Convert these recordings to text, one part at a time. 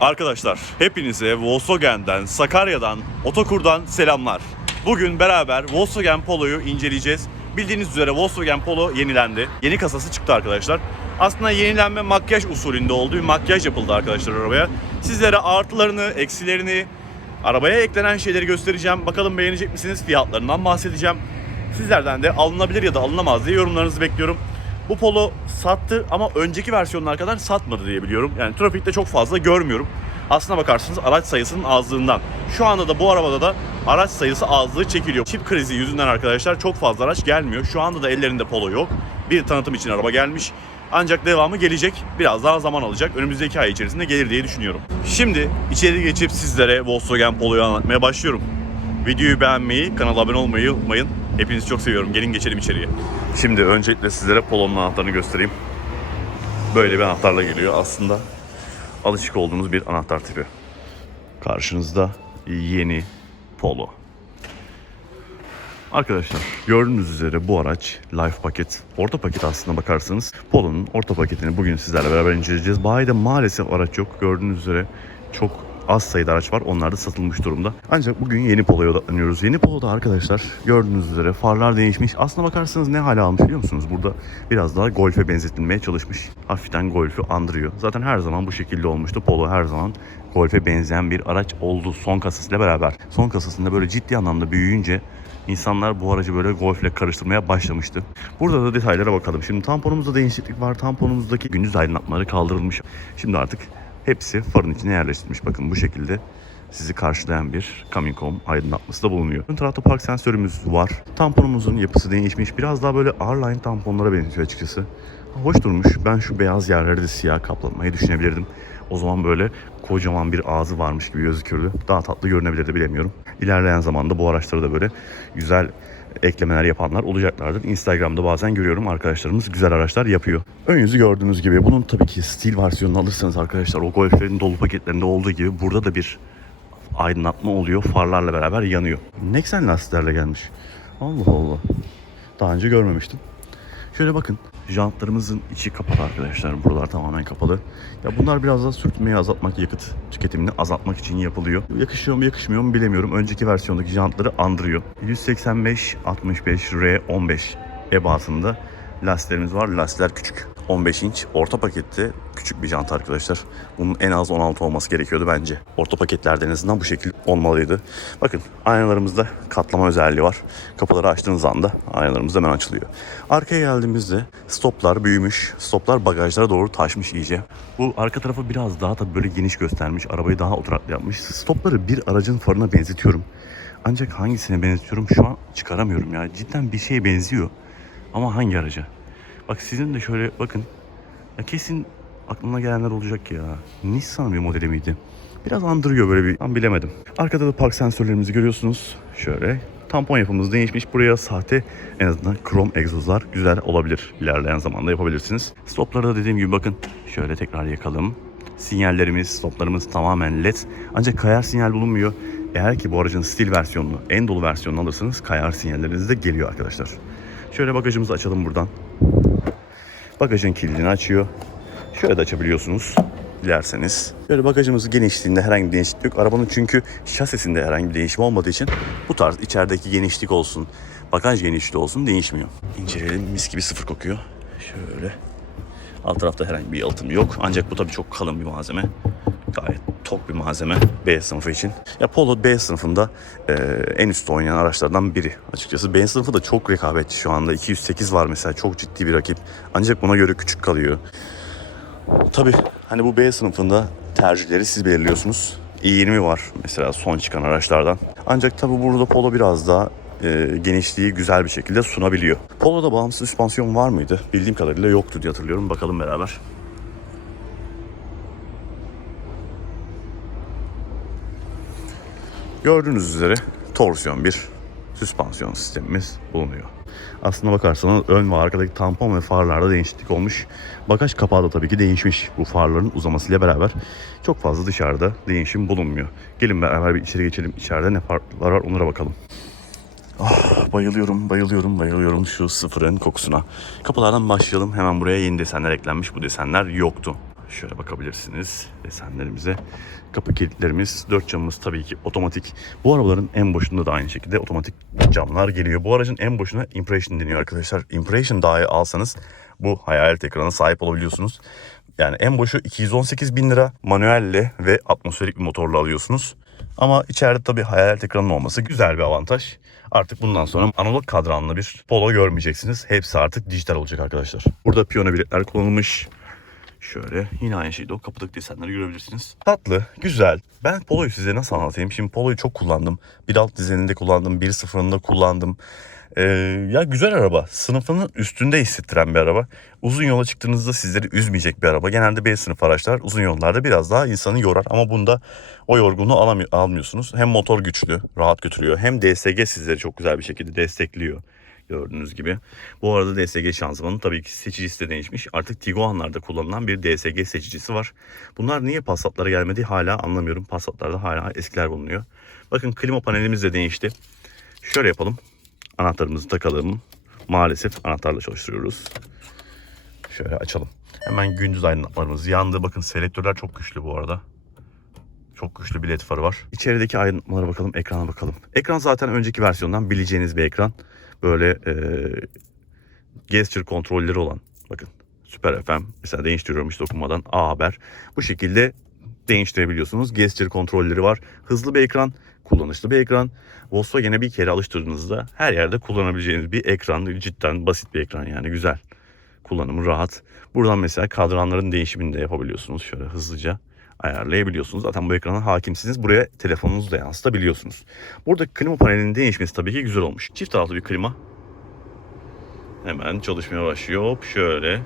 Arkadaşlar hepinize Volkswagen'den, Sakarya'dan, Otokur'dan selamlar. Bugün beraber Volkswagen Polo'yu inceleyeceğiz. Bildiğiniz üzere Volkswagen Polo yenilendi. Yeni kasası çıktı arkadaşlar. Aslında yenilenme makyaj usulünde olduğu bir makyaj yapıldı arkadaşlar arabaya. Sizlere artılarını, eksilerini, arabaya eklenen şeyleri göstereceğim. Bakalım beğenecek misiniz? Fiyatlarından bahsedeceğim. Sizlerden de alınabilir ya da alınamaz diye yorumlarınızı bekliyorum. Bu Polo sattı ama önceki versiyonlar kadar satmadı diye biliyorum. Yani trafikte çok fazla görmüyorum. Aslına bakarsanız araç sayısının azlığından. Şu anda da bu arabada da araç sayısı azlığı çekiliyor. Çip krizi yüzünden arkadaşlar çok fazla araç gelmiyor. Şu anda da ellerinde Polo yok. Bir tanıtım için araba gelmiş. Ancak devamı gelecek. Biraz daha zaman alacak. Önümüzdeki ay içerisinde gelir diye düşünüyorum. Şimdi içeri geçip sizlere Volkswagen Polo'yu anlatmaya başlıyorum. Videoyu beğenmeyi, kanala abone olmayı unutmayın. Hepinizi çok seviyorum. Gelin geçelim içeriye. Şimdi öncelikle sizlere Polo'nun anahtarını göstereyim. Böyle bir anahtarla geliyor. Aslında alışık olduğunuz bir anahtar tipi. Karşınızda yeni Polo. Arkadaşlar gördüğünüz üzere bu araç Life paket. Orta paket aslında bakarsanız Polo'nun orta paketini bugün sizlerle beraber inceleyeceğiz. Bayide maalesef araç yok. Gördüğünüz üzere çok az sayıda araç var. Onlar da satılmış durumda. Ancak bugün yeni Polo'ya odaklanıyoruz. Yeni Polo'da arkadaşlar gördüğünüz üzere farlar değişmiş. Aslına bakarsanız ne hale almış biliyor musunuz? Burada biraz daha Golf'e benzetilmeye çalışmış. Hafiften Golf'ü andırıyor. Zaten her zaman bu şekilde olmuştu. Polo her zaman Golf'e benzeyen bir araç oldu son kasasıyla beraber. Son kasasında böyle ciddi anlamda büyüyünce İnsanlar bu aracı böyle golfle karıştırmaya başlamıştı. Burada da detaylara bakalım. Şimdi tamponumuzda değişiklik var. Tamponumuzdaki gündüz aydınlatmaları kaldırılmış. Şimdi artık hepsi farın içine yerleştirilmiş. Bakın bu şekilde sizi karşılayan bir Coming aydınlatması da bulunuyor. Ön tarafta park sensörümüz var. Tamponumuzun yapısı değişmiş. Biraz daha böyle R-Line tamponlara benziyor açıkçası. Hoş durmuş. Ben şu beyaz yerleri de siyah kaplatmayı düşünebilirdim. O zaman böyle kocaman bir ağzı varmış gibi gözükürdü. Daha tatlı görünebilirdi bilemiyorum. İlerleyen zamanda bu araçlara da böyle güzel eklemeler yapanlar olacaklardır. Instagram'da bazen görüyorum arkadaşlarımız güzel araçlar yapıyor. Ön yüzü gördüğünüz gibi bunun tabii ki stil versiyonunu alırsanız arkadaşlar o Golf'lerin dolu paketlerinde olduğu gibi burada da bir aydınlatma oluyor. Farlarla beraber yanıyor. Nexen lastiklerle gelmiş. Allah Allah. Daha önce görmemiştim. Şöyle bakın. Jantlarımızın içi kapalı arkadaşlar. Buralar tamamen kapalı. Ya bunlar biraz daha sürtmeyi azaltmak, yakıt tüketimini azaltmak için yapılıyor. Yakışıyor mu yakışmıyor mu bilemiyorum. Önceki versiyondaki jantları andırıyor. 185 65 R15 ebatında lastiklerimiz var. Lastikler küçük. 15 inç orta pakette küçük bir jant arkadaşlar. Bunun en az 16 olması gerekiyordu bence. Orta paketlerde en azından bu şekilde olmalıydı. Bakın aynalarımızda katlama özelliği var. Kapıları açtığınız anda aynalarımız hemen açılıyor. Arkaya geldiğimizde stoplar büyümüş. Stoplar bagajlara doğru taşmış iyice. Bu arka tarafı biraz daha tabii böyle geniş göstermiş. Arabayı daha oturaklı yapmış. Stopları bir aracın farına benzetiyorum. Ancak hangisine benzetiyorum şu an çıkaramıyorum ya. Cidden bir şeye benziyor. Ama hangi araca? Bak sizin de şöyle bakın. Ya kesin aklına gelenler olacak ya. Nissan bir modeli miydi? Biraz andırıyor böyle bir. Ben bilemedim. Arkada da park sensörlerimizi görüyorsunuz. Şöyle. Tampon yapımız değişmiş. Buraya sahte en azından krom egzozlar güzel olabilir. İlerleyen zamanda yapabilirsiniz. Stopları da dediğim gibi bakın. Şöyle tekrar yakalım. Sinyallerimiz, stoplarımız tamamen led. Ancak kayar sinyal bulunmuyor. Eğer ki bu aracın stil versiyonunu, en dolu versiyonunu alırsanız kayar sinyalleriniz de geliyor arkadaşlar. Şöyle bagajımızı açalım buradan. Bagajın kilidini açıyor. Şöyle de açabiliyorsunuz dilerseniz. Şöyle bagajımızı genişliğinde herhangi bir değişiklik yok. Arabanın çünkü şasisinde herhangi bir değişim olmadığı için bu tarz içerideki genişlik olsun, bagaj genişliği olsun değişmiyor. İnceleyelim mis gibi sıfır kokuyor. Şöyle. Alt tarafta herhangi bir yalıtım yok. Ancak bu tabii çok kalın bir malzeme. Gayet tok bir malzeme B sınıfı için. Ya Polo B sınıfında e, en üstte oynayan araçlardan biri açıkçası. B sınıfı da çok rekabetçi şu anda. 208 var mesela çok ciddi bir rakip. Ancak buna göre küçük kalıyor. Tabii hani bu B sınıfında tercihleri siz belirliyorsunuz. i20 var mesela son çıkan araçlardan. Ancak tabii burada Polo biraz daha e, genişliği güzel bir şekilde sunabiliyor. Polo'da bağımsız süspansiyon var mıydı? Bildiğim kadarıyla yoktu diye hatırlıyorum. Bakalım beraber. Gördüğünüz üzere torsiyon bir süspansiyon sistemimiz bulunuyor. Aslına bakarsanız ön ve arkadaki tampon ve farlarda değişiklik olmuş. Bagaj kapağı da tabii ki değişmiş bu farların uzamasıyla beraber. Çok fazla dışarıda değişim bulunmuyor. Gelin beraber bir içeri geçelim. İçeride ne farklar var onlara bakalım. Ah, bayılıyorum, bayılıyorum, bayılıyorum şu sıfırın kokusuna. Kapılardan başlayalım. Hemen buraya yeni desenler eklenmiş. Bu desenler yoktu. Şöyle bakabilirsiniz desenlerimize. Kapı kilitlerimiz, dört camımız tabii ki otomatik. Bu arabaların en boşunda da aynı şekilde otomatik camlar geliyor. Bu aracın en boşuna Impression deniyor arkadaşlar. Impression dahi alsanız bu hayalet ekrana sahip olabiliyorsunuz. Yani en boşu 218 bin lira manuelle ve atmosferik bir motorla alıyorsunuz. Ama içeride tabii hayalet ekranın olması güzel bir avantaj. Artık bundan sonra analog kadranlı bir polo görmeyeceksiniz. Hepsi artık dijital olacak arkadaşlar. Burada piyano biletler kullanılmış. Şöyle yine aynı şekilde o kapıdaki desenleri görebilirsiniz. Tatlı, güzel. Ben Polo'yu size nasıl anlatayım? Şimdi Polo'yu çok kullandım. Bir alt dizeninde kullandım, bir sıfırında kullandım. Ee, ya güzel araba. Sınıfının üstünde hissettiren bir araba. Uzun yola çıktığınızda sizleri üzmeyecek bir araba. Genelde B sınıf araçlar uzun yollarda biraz daha insanı yorar. Ama bunda o yorgunluğu alamıyor, almıyorsunuz. Hem motor güçlü, rahat götürüyor. Hem DSG sizleri çok güzel bir şekilde destekliyor. Gördüğünüz gibi. Bu arada DSG şanzımanın tabii ki seçicisi de değişmiş. Artık Tiguan'larda kullanılan bir DSG seçicisi var. Bunlar niye Passat'lara gelmedi hala anlamıyorum. Passat'larda hala eskiler bulunuyor. Bakın klima panelimiz de değişti. Şöyle yapalım. Anahtarımızı takalım. Maalesef anahtarla çalıştırıyoruz. Şöyle açalım. Hemen gündüz aydınlatmalarımız yandı. Bakın selektörler çok güçlü bu arada. Çok güçlü bir led farı var. İçerideki aydınlatmalara bakalım, ekrana bakalım. Ekran zaten önceki versiyondan bileceğiniz bir ekran. Böyle e, gesture kontrolleri olan. Bakın Süper FM mesela değiştiriyorum hiç dokunmadan A Haber. Bu şekilde değiştirebiliyorsunuz. Gesture kontrolleri var. Hızlı bir ekran, kullanışlı bir ekran. Volkswagen'e bir kere alıştırdığınızda her yerde kullanabileceğiniz bir ekran. Cidden basit bir ekran yani güzel. Kullanımı rahat. Buradan mesela kadranların değişimini de yapabiliyorsunuz. Şöyle hızlıca ayarlayabiliyorsunuz. Zaten bu ekrana hakimsiniz. Buraya telefonunuzu da yansıtabiliyorsunuz. Burada klima panelinin değişmesi tabii ki güzel olmuş. Çift taraflı bir klima. Hemen çalışmaya başlıyor. Hop şöyle.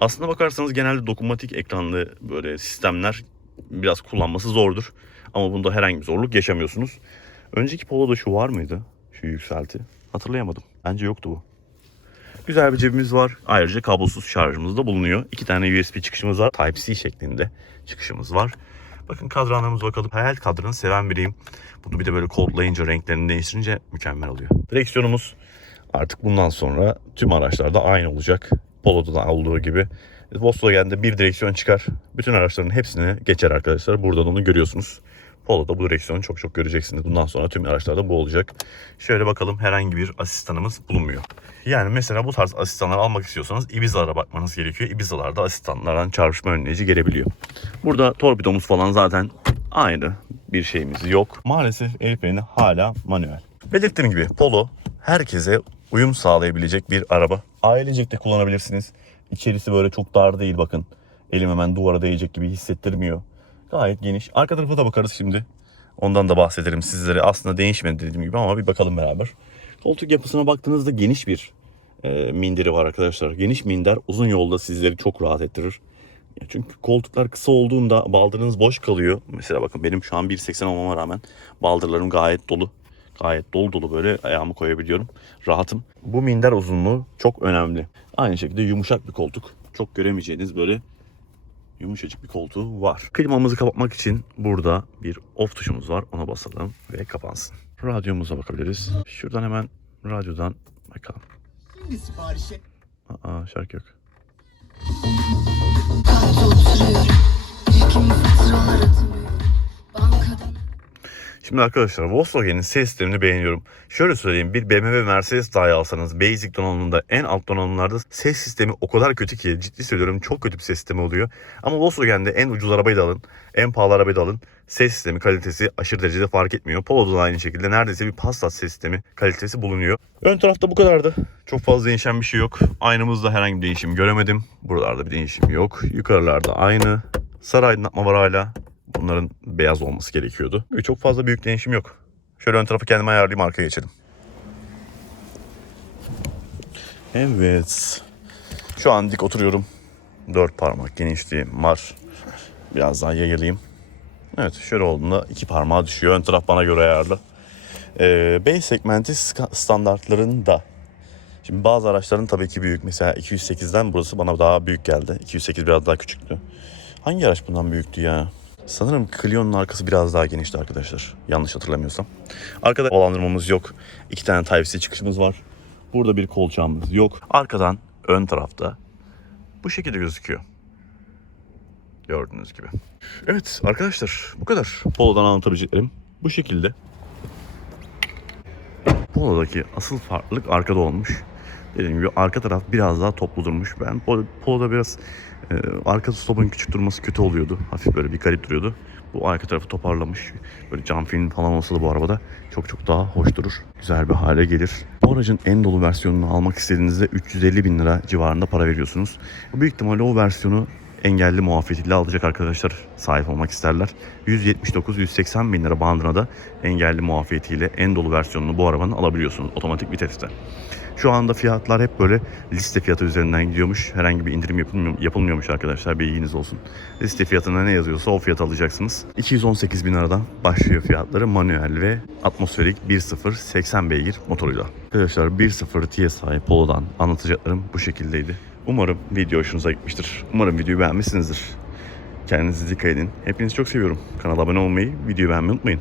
Aslında bakarsanız genelde dokunmatik ekranlı böyle sistemler biraz kullanması zordur. Ama bunda herhangi bir zorluk yaşamıyorsunuz. Önceki Polo'da şu var mıydı? Şu yükselti. Hatırlayamadım. Bence yoktu bu. Güzel bir cebimiz var. Ayrıca kablosuz şarjımız da bulunuyor. İki tane USB çıkışımız var. Type-C şeklinde çıkışımız var. Bakın kadranlarımıza bakalım. Hayal kadranı seven biriyim. Bunu bir de böyle kodlayınca renklerini değiştirince mükemmel oluyor. Direksiyonumuz artık bundan sonra tüm araçlarda aynı olacak. Polo'da da olduğu gibi. Volkswagen'de bir direksiyon çıkar. Bütün araçların hepsini geçer arkadaşlar. Buradan onu görüyorsunuz. Polo'da bu direksiyonu çok çok göreceksiniz. Bundan sonra tüm araçlarda bu olacak. Şöyle bakalım herhangi bir asistanımız bulunmuyor. Yani mesela bu tarz asistanlar almak istiyorsanız Ibiza'lara bakmanız gerekiyor. Ibiza'larda asistanlardan çarpışma önleyici gelebiliyor. Burada torpidomuz falan zaten aynı bir şeyimiz yok. Maalesef el hala manuel. Belirttiğim gibi Polo herkese uyum sağlayabilecek bir araba. Ailecek de kullanabilirsiniz. İçerisi böyle çok dar değil bakın. Elim hemen duvara değecek gibi hissettirmiyor. Gayet geniş. Arka tarafa da bakarız şimdi. Ondan da bahsederim sizlere. Aslında değişmedi dediğim gibi ama bir bakalım beraber. Koltuk yapısına baktığınızda geniş bir e, minderi var arkadaşlar. Geniş minder uzun yolda sizleri çok rahat ettirir. Çünkü koltuklar kısa olduğunda baldırınız boş kalıyor. Mesela bakın benim şu an 1.80 olmama rağmen baldırlarım gayet dolu. Gayet dolu dolu böyle ayağımı koyabiliyorum. Rahatım. Bu minder uzunluğu çok önemli. Aynı şekilde yumuşak bir koltuk. Çok göremeyeceğiniz böyle yumuşacık bir koltuğu var. Klimamızı kapatmak için burada bir off tuşumuz var. Ona basalım ve kapansın. Radyomuza bakabiliriz. Şuradan hemen radyodan bakalım. Hangi siparişi? Aa şarkı yok. Oturuyor Çekim faturalar atılıyor Bankadan Şimdi arkadaşlar Volkswagen'in ses sistemini beğeniyorum. Şöyle söyleyeyim bir BMW Mercedes dahi alsanız basic donanımında en alt donanımlarda ses sistemi o kadar kötü ki ciddi söylüyorum çok kötü bir ses sistemi oluyor. Ama Volkswagen'de en ucuz arabayı da alın, en pahalı arabayı da alın. Ses sistemi kalitesi aşırı derecede fark etmiyor. Polo'da da aynı şekilde neredeyse bir Passat ses sistemi kalitesi bulunuyor. Ön tarafta bu kadardı. Çok fazla değişen bir şey yok. Aynamızda herhangi bir değişim göremedim. Buralarda bir değişim yok. Yukarılarda aynı. Sarı aydınlatma var hala. Bunların beyaz olması gerekiyordu. Ve çok fazla büyük değişim yok. Şöyle ön tarafı kendime ayarlayayım arkaya geçelim. Evet. Şu an dik oturuyorum. Dört parmak genişliğim var. Biraz daha yayılayım. Evet şöyle olduğunda iki parmağı düşüyor. Ön taraf bana göre ayarlı. Ee, B segmenti standartlarında Şimdi bazı araçların tabii ki büyük. Mesela 208'den burası bana daha büyük geldi. 208 biraz daha küçüktü. Hangi araç bundan büyüktü ya? Sanırım Clio'nun arkası biraz daha genişti arkadaşlar. Yanlış hatırlamıyorsam. Arkada havalandırmamız yok. İki tane Type-C çıkışımız var. Burada bir kolçağımız yok. Arkadan ön tarafta bu şekilde gözüküyor. Gördüğünüz gibi. Evet arkadaşlar bu kadar. Polo'dan anlatabileceklerim bu şekilde. Polo'daki asıl farklılık arkada olmuş. Dediğim gibi arka taraf biraz daha toplu durmuş. Ben Polo- Polo'da biraz e, arka stopun küçük durması kötü oluyordu. Hafif böyle bir garip duruyordu. Bu arka tarafı toparlamış. Böyle cam film falan olsa da bu arabada çok çok daha hoş durur. Güzel bir hale gelir. Bu aracın en dolu versiyonunu almak istediğinizde 350 bin lira civarında para veriyorsunuz. Büyük ihtimalle o versiyonu engelli muafiyetiyle alacak arkadaşlar sahip olmak isterler. 179-180 bin lira bandına da engelli muafiyetiyle en dolu versiyonunu bu arabanın alabiliyorsunuz otomatik viteste. Şu anda fiyatlar hep böyle liste fiyatı üzerinden gidiyormuş. Herhangi bir indirim yapılmıyor, yapılmıyormuş arkadaşlar bilginiz olsun. Liste fiyatına ne yazıyorsa o fiyatı alacaksınız. 218 bin liradan başlıyor fiyatları manuel ve atmosferik 1.0 80 beygir motoruyla. Arkadaşlar 1.0 TSI Polo'dan anlatacaklarım bu şekildeydi. Umarım video hoşunuza gitmiştir. Umarım videoyu beğenmişsinizdir. Kendinize dikkat edin. Hepinizi çok seviyorum. Kanala abone olmayı, videoyu beğenmeyi unutmayın.